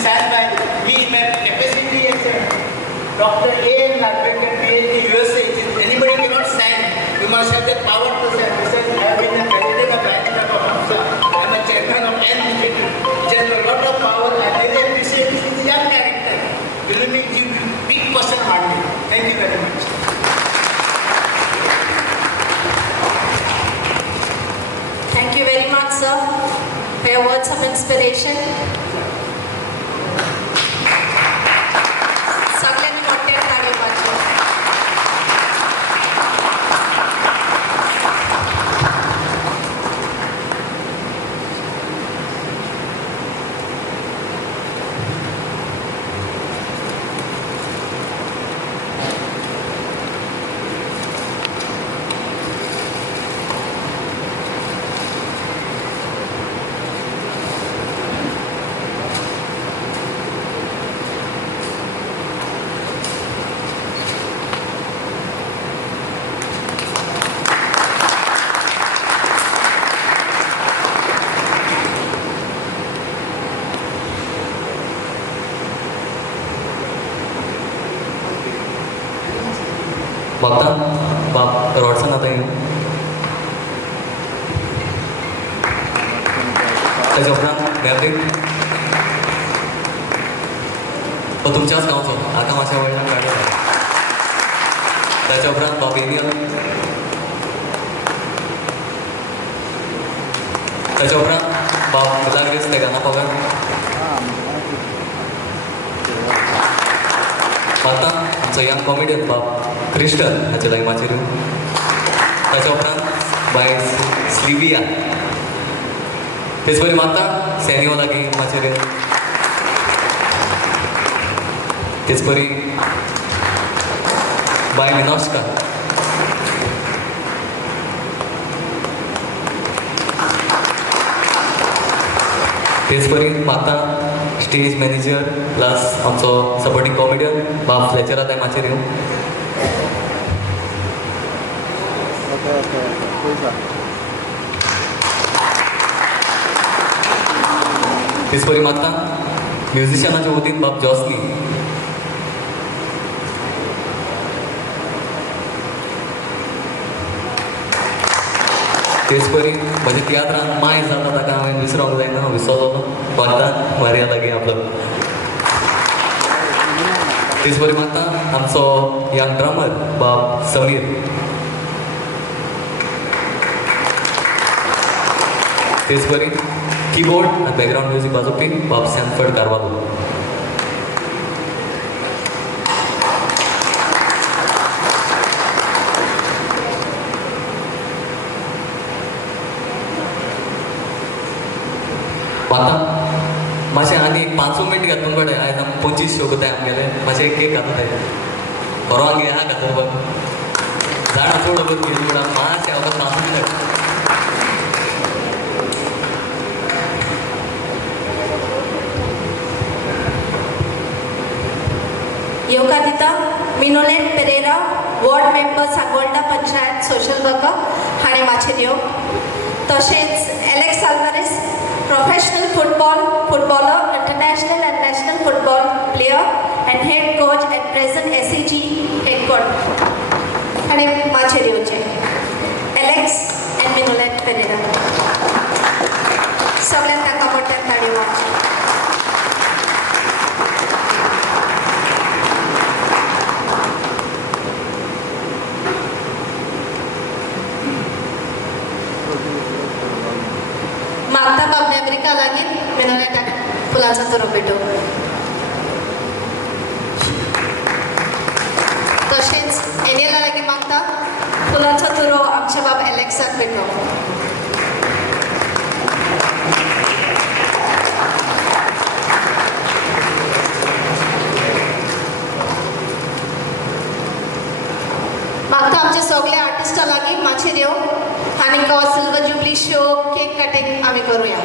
stand by me in my capacity as a Dr. A and advocate PhD USA. Anybody cannot stand. You must have the power to stand. Besides, I have been a president of Bachelor of AMSA. I am a chairman of N General. Lot of power. I really appreciate this. He's a young character. Believe me, he's a big person on me. Thank you very much. Thank you very much, sir, for your words of inspiration. सगळ्यांनी मोठे ताळी वाजवा. बघता बाप रॉडसन आता येऊ त्याच्या उपरांत मॅवरिक तो तुमच्याच गांवचो आता मातशा वयल्यान काडला त्याच्या उपरांत बाप एनियल त्याच्या उपरांत बाप मिलाग्रीस ते गाना पगार आता आमचो यंग कॉमेडियन बाप क्रिस्टन हाचे लायमाचेर ताच्या उपरांत बाय स्लिविया तेच बरी माता सॅनिओ लागीं माचेर तेच बरी बाय मिनोस्का तेच बरी माता स्टेज मॅनेजर प्लस आमचो सपोर्टिंग कॉमेडियन बाप फ्लेचर आतां माचेर येवं तेच बरी माता म्युझिशनाच्या वतीन बाप जॉसली तेच बरी म्हणजे तियात्रांत माय जाता ताका हांवें विसरोंक जायना विसरलो वखदां मारया लागीं आपलो तेच बरी मागता आमचो यंग ड्रमर बाब समीर तेच बरी कीबोर्ड आनी बॅकग्राउंड म्युजीक वाजोवपी बाब सॅनफर्ड कारवालो आता मातशें आनी 5 मिनट घात तुमचे कडेन आयज आमी 25 शो कोताय आमगेले मातशें केक घालताय बरो आंगे हा घातलो बघ झाडां चड बघ घेवन म्हणा मातशें हांव 5 मिनट योगादिता Minolet Pereira ward member Sangolda panchayat social worker हाणें माचेर येवं तशेंच Alex Alvares professional footballer, international and national football player and head coach at present SEG headquarters. And माचेर येवचे Alex and Minolet Pereira. सगळ्यांक ताका मोठ्यान ताळयो मारच्यो. मागता बाब अमेरिका लागीं मिनोलेटाक फुलांचो तुरो भेटो तशेंच एनियला लागीं मागता फुलांचो तुरो आमच्या बाब एलेक्साक भेटो मागता आमचे सगळे आर्टिस्टा लागीं माचेर येवं आनी silver jubilee show cake cutting आमी करूया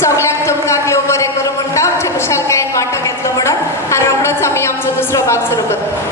सगळ्यांक तुमकां देव बरें करूं म्हणटा खुशाल काय वांटो घेतलो म्हणून आनी रोखडोच आमी आमचो दुसरो भाग सुरू करता